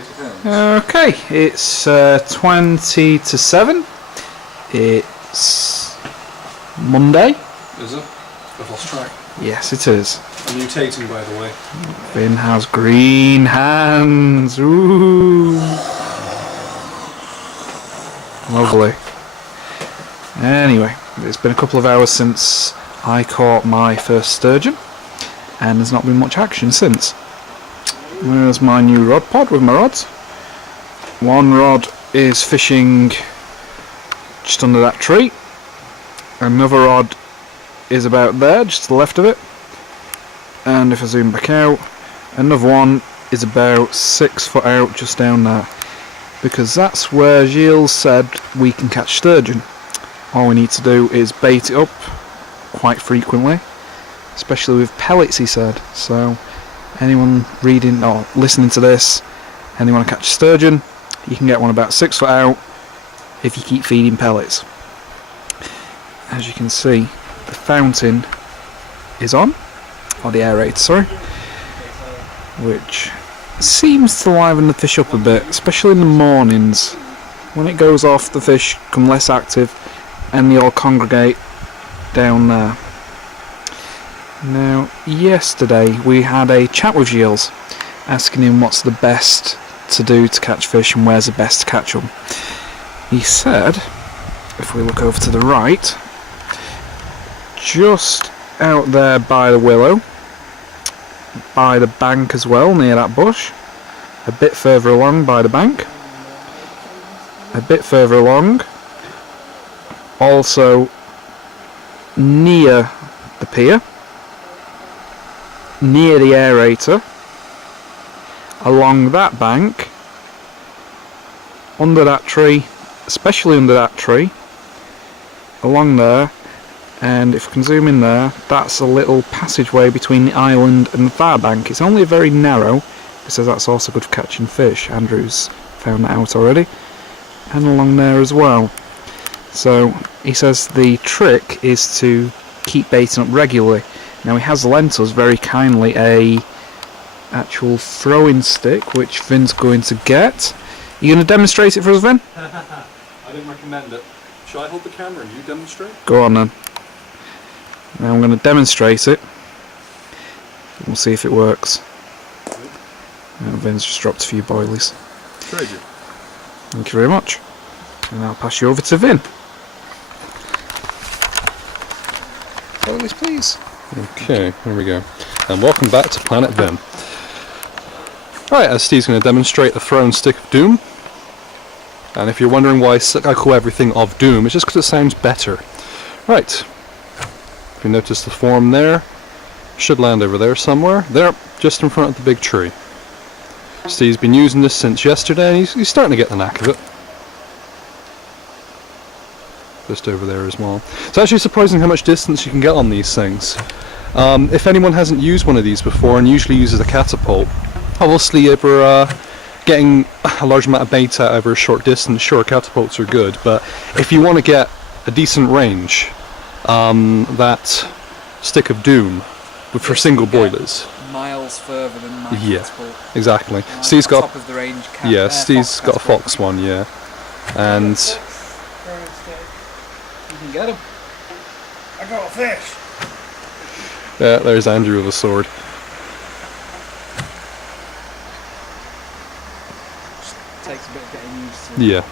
£80. Okay, it's 20 to 7. It's Monday. Is it? I've lost track. Yes, it is. I'm mutating, by the way. Finn has green hands. Ooh. Lovely. Anyway, it's been a couple of hours since I caught my first sturgeon, and there's not been much action since. There's my new rod pod with my rods. One rod is fishing just under that tree. Another rod is about there, just to the left of it. And if I zoom back out, another one is about 6 foot out, just down there. Because that's where Gilles said we can catch sturgeon. All we need to do is bait it up quite frequently, especially with pellets, he said. So anyone reading or listening to this and they want to catch sturgeon, you can get one about 6 foot out if you keep feeding pellets. As you can see, the fountain is on, or the aerator, sorry, which seems to liven the fish up a bit, especially in the mornings. When it goes off, the fish become less active and they all congregate down there. Now, yesterday we had a chat with Gilles, asking him what's the best to do to catch fish and where's the best to catch them. He said, if we look over to the right, just out there by the willow, by the bank as well, near that bush, a bit further along by the bank, a bit further along, also near the pier, near the aerator, along that bank, under that tree, especially under that tree, along there. And if we can zoom in there, that's a little passageway between the island and the far bank. It's only very narrow, because that's also good for catching fish. Andrew's found that out already. And along there as well. So he says the trick is to keep baiting up regularly. Now he has lent us very kindly a actual throwing stick, which Vin's going to get. You going to demonstrate it for us, Vin? I didn't recommend it. Shall I hold the camera and you demonstrate? Go on then. Now I'm going to demonstrate it. We'll see if it works. Now Vin's just dropped a few boilies. Trade you. Thank you very much. And I'll pass you over to Vin. Boilies, please. Okay, here we go. And welcome back to Planet Vin. Alright, as Steve's going to demonstrate the thrown stick of doom. And if you're wondering why I call everything of doom, it's just because it sounds better. Right. If you notice the form there, should land over there somewhere. There, just in front of the big tree. Steve's been using this since yesterday and he's starting to get the knack of it. Just over there as well. It's actually surprising how much distance you can get on these things. If anyone hasn't used one of these before and usually uses a catapult, obviously if we're getting a large amount of bait out over a short distance, sure, catapults are good, but if you want to get a decent range, that stick of doom for single boilers. Miles further than my catapult. Exactly. Steve's got top of the range. Steve's got a Fox one, yeah, and you can get him. I got a fish. yeah, there's Andrew with a sword. Takes a bit of getting used to. Yeah,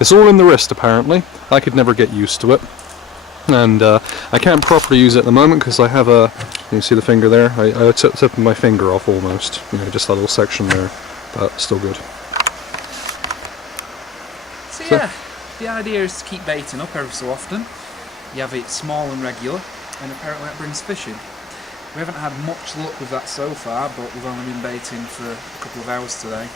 it's all in the wrist apparently. I could never get used to it. And I can't properly use it at the moment because I have a, you see the finger there? I took the tip of my finger off almost, you know, just that little section there, but still good. So yeah, the idea is to keep baiting up every so often. You have it small and regular, and apparently that brings fish in. We haven't had much luck with that so far, but we've only been baiting for a couple of hours today.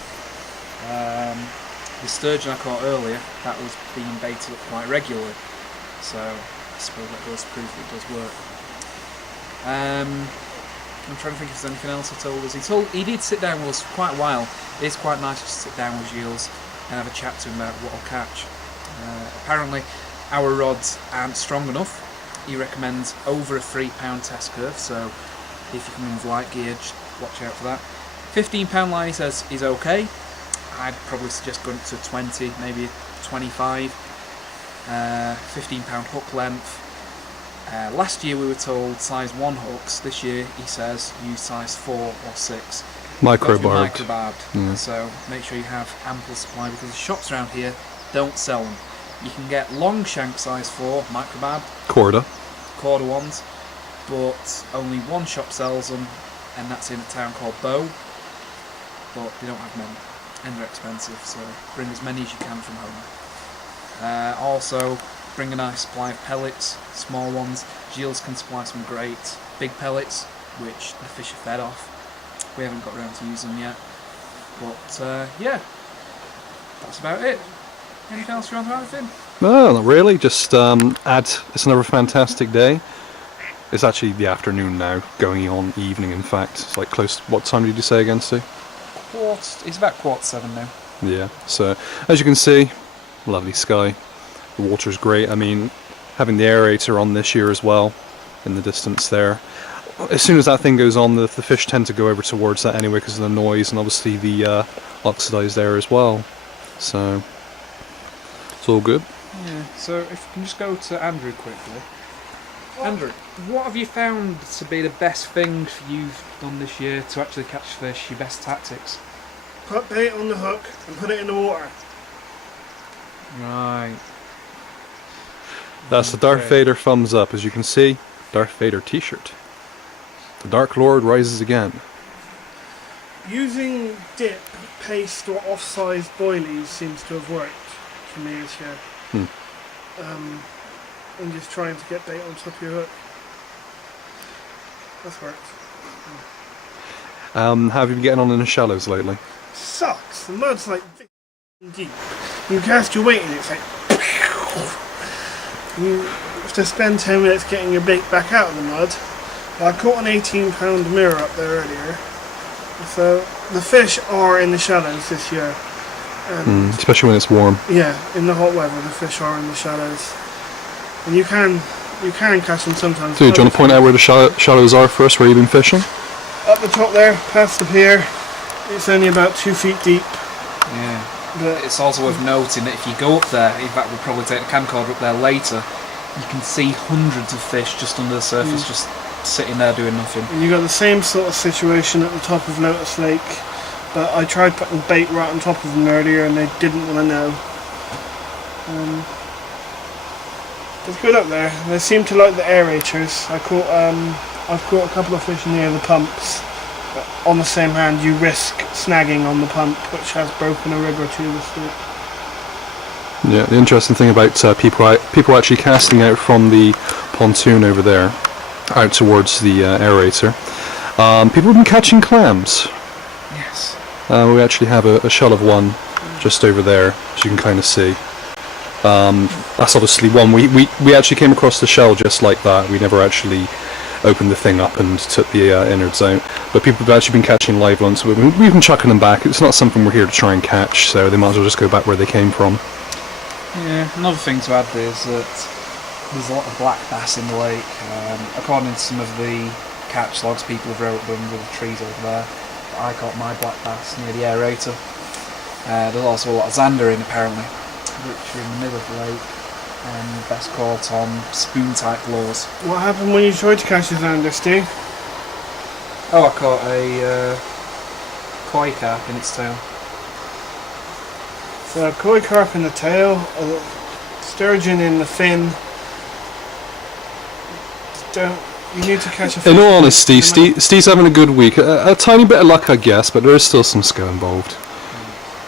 The sturgeon I caught earlier, that was being baited up quite regularly, so I suppose that does prove that it does work. I'm trying to think if there's anything else he told us. He did sit down with us for quite a while. It is quite nice to sit down with Gilles and have a chat to him about what I'll catch. Apparently our rods aren't strong enough. He recommends over a 3-pound test curve, so if you come in with light gear, just watch out for that. 15-pound line he says is okay. I'd probably suggest going up to 20, maybe 25. £15 hook length. Last year we were told size 1 hooks. This year he says use size 4 or 6. Microbarbed. Microbarbed. Yeah. So make sure you have ample supply because the shops around here don't sell them. You can get long shank size 4 microbarbed, Corda. quarter ones, but only one shop sells them, and that's in a town called Bow. But they don't have many, and they're expensive. So bring as many as you can from home. Also, bring a nice supply of pellets, small ones. Gilles can supply some great big pellets, which the fish are fed off. We haven't got around to use them yet. But yeah, that's about it. Anything else you want to add, Finn? No, not really. Just it's another fantastic day. It's actually the afternoon now, going on evening in fact. It's like close, what time did you say again, Stu? It's about 7:15 now. Yeah, so as you can see, lovely sky. The water's great. I mean, having the aerator on this year as well, in the distance there. As soon as that thing goes on, the fish tend to go over towards that anyway because of the noise and obviously the oxidized air as well. So, it's all good. Yeah, so if you can just go to Andrew quickly. Andrew, what have you found to be the best things you've done this year to actually catch fish, your best tactics? Put bait on the hook and put it in the water. Right. That's the Darth Okay. Vader thumbs up, as you can see. Darth Vader t-shirt. The Dark Lord rises again. Using dip, paste or off-sized boilies seems to have worked for me this year. And just trying to get bait on top of your hook. That's worked. How have you been getting on in the shallows lately? Sucks. The mud's like this deep. You cast your weight in it, it's like you have to spend 10 minutes getting your bait back out of the mud. I caught an 18-pound mirror up there earlier. So the fish are in the shallows this year. And Especially when it's warm. yeah, in the hot weather the fish are in the shallows. And you can catch them sometimes. Dude, do you want to point out where the shallows are for us, where you've been fishing? Up the top there, past the pier. It's only about 2 feet deep. Yeah. But It's also worth noting that if you go up there, in fact we'll probably take the camcorder up there later, you can see hundreds of fish just under the surface, just sitting there doing nothing. and you got the same sort of situation at the top of Lotus Lake. But I tried putting bait right on top of them earlier and they didn't want to know. It's good up there. They seem to like the aerators. I've caught a couple of fish near the pumps. But on the same hand, you risk snagging on the pump, which has broken a rib or two this week. Yeah, the interesting thing about people actually casting out from the pontoon over there, out towards the aerator, people have been catching clams. Yes. We actually have a shell of one just over there, as you can kind of see. That's obviously one. We actually came across the shell just like that. We never actually opened the thing up and took the innards out. But people have actually been catching live ones. So we've been chucking them back. It's not something we're here to try and catch, so they might as well just go back where they came from. Yeah, another thing to add is that there's a lot of black bass in the lake. According to some of the catch logs, people have wrote them with the trees over there. But I caught my black bass near the aerator. There's also a lot of zander in apparently, which are in the middle of the lake, and best caught on spoon-type lures. What happened when you tried to catch a zander, Steve? Oh, I caught a koi carp in its tail. So koi carp in the tail, a sturgeon in the fin. You need to catch a fish. In all honesty, Steve's having a good week. A tiny bit of luck, I guess, but there is still some skill involved.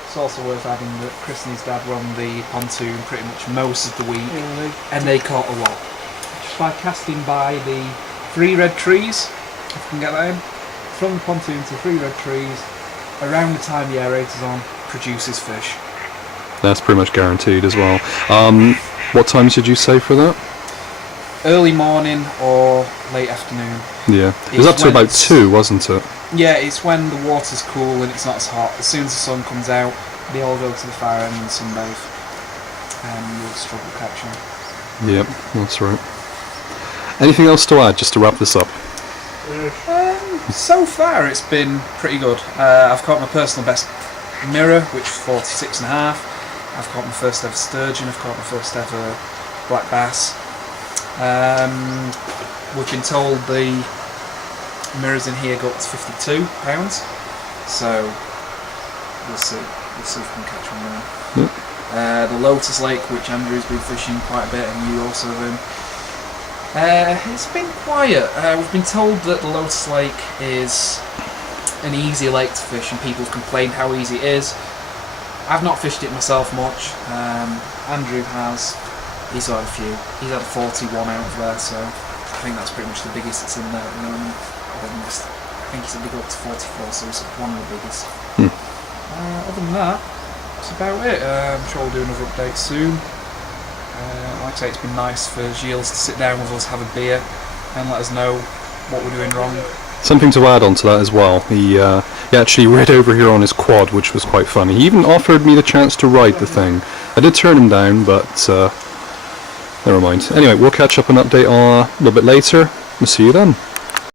It's also worth adding that Chris and his dad were on the pontoon pretty much most of the week, Yeah, and they caught a lot. Just by casting by the 3 red trees, if you can get that in, from the pontoon to 3 red trees, around the time the aerator's on, produces fish. That's pretty much guaranteed as well. What times did you say for that? Early morning or late afternoon. Yeah, it It's was up to when about it's- 2, wasn't it? Yeah, it's when the water's cool and it's not as hot. As soon as the sun comes out, they all go to the fire end and sunbathe, and you'll struggle catching. Yep, that's right. Anything else to add, just to wrap this up? So far, it's been pretty good. I've caught my personal best Mirror, which is 46.5. I've caught my first ever sturgeon. I've caught my first ever black bass. We've been told the mirrors in here go up to £52, so we'll see. We'll see if we can catch one there. Yep. The Lotus Lake, which Andrew's been fishing quite a bit, and you also have been. It's been quiet. We've been told that the Lotus Lake is an easy lake to fish, and people have complained how easy it is. I've not fished it myself much. Andrew has. He's had a few. He's had a 41 out of there, so I think that's pretty much the biggest that's in there at the moment. I think he said they go up to 44, so it's one of the biggest. Other than that, that's about it. I'm sure we'll do another update soon. Like I say, it's been nice for Gilles to sit down with us, have a beer, and let us know what we're doing wrong. Something to add on to that as well. He actually rid over here on his quad, which was quite funny. He even offered me the chance to ride the thing. I did turn him down, but never mind. Anyway, we'll catch up and update on a little bit later. We'll see you then.